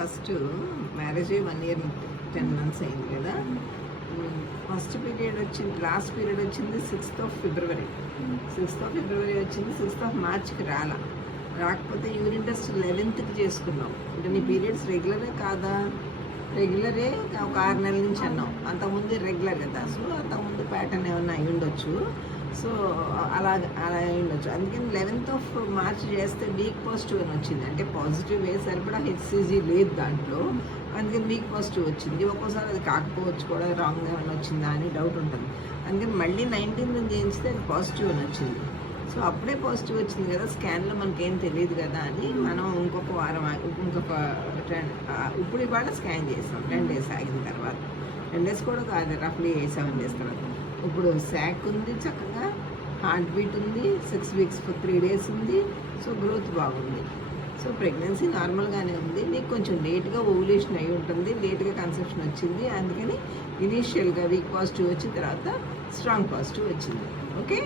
First marriage 1 year 10 months అయింది కదా. First period వచ్చింది, లాస్ట్ పీరియడ్ వచ్చింది 6th February. 6th February వచ్చింది, 6th Marchకి రాకపోతే యూరిన్ టెస్ట్ 11th చేసుకున్నాం. అంటే నీ పీరియడ్స్ రెగ్యులరే కాదా? రెగ్యులరే, ఒక 6 నెలల నుంచి అన్నాం. అంతకుముందు రెగ్యులర్ కదా, సో అంతకుముందు ప్యాటర్న్ ఏమన్నా అయి ఉండొచ్చు. సో అలా అయి ఉండొచ్చు. అందుకని 11th March చేస్తే వీక్ పాజిటివ్ అని వచ్చింది. అంటే పాజిటివ్ వేసారు కూడా, హెచ్సిజీ లేదు దాంట్లో, అందుకని వీక్ పాజిటివ్ వచ్చింది. ఒక్కోసారి అది కాకపోవచ్చు కూడా, రాంగ్ ఏమైనా వచ్చిందా అని డౌట్ ఉంటుంది. అందుకని మళ్ళీ 19th చేయించితే అది పాజిటివ్ అని వచ్చింది. సో అప్పుడే పాజిటివ్ వచ్చింది కదా, స్కాన్లో మనకేం తెలియదు కదా అని మనం ఇంకొక వారం ఇప్పుడు ఇవాళ స్కాన్ చేసాం 10 days ఆగిన తర్వాత. 10 days కూడా కాదు, రఫ్లీ 7 days తర్వాత. ఇప్పుడు శాక్ ఉంది, చక్కగా హార్ట్ బీట్ ఉంది, 6 weeks 3 days ఉంది. సో గ్రోత్ బాగుంది. సో ప్రెగ్నెన్సీ నార్మల్గానే ఉంది. నీకు కొంచెం లేట్గా ఓవులేషన్ అయి ఉంటుంది, లేట్గా కన్సెప్షన్ వచ్చింది. అందుకని ఇనీషియల్గా వీక్ పాజిటివ్ వచ్చిన తర్వాత స్ట్రాంగ్ పాజిటివ్ వచ్చింది. ఓకే.